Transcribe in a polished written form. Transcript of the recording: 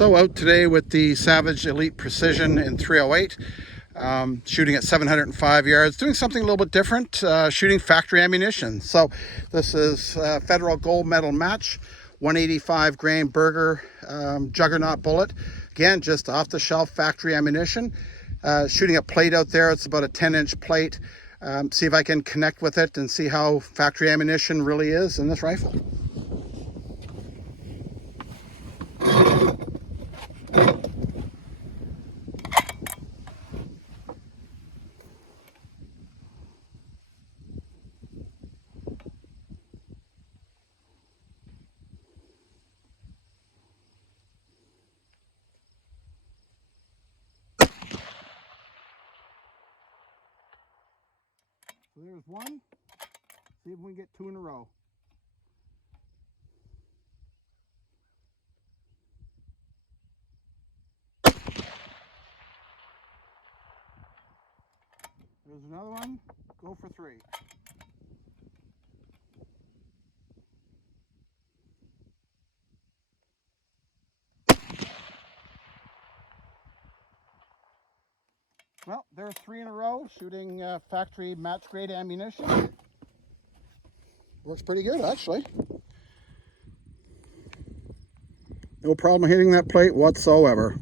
So out today with the Savage Elite Precision in 308, shooting at 705 yards, doing something a little bit different, shooting factory ammunition. So this is a federal gold medal match, 185 grain Berger Juggernaut bullet. Again, just off the shelf factory ammunition. Shooting a plate out there, it's about a 10-inch plate. See if I can connect with it and see how factory ammunition really is in this rifle. So there's one. See if we can get two in a row. There's another one. Go for three. Well, there's three in a row, shooting factory match grade ammunition. Works pretty good, actually. No problem hitting that plate whatsoever.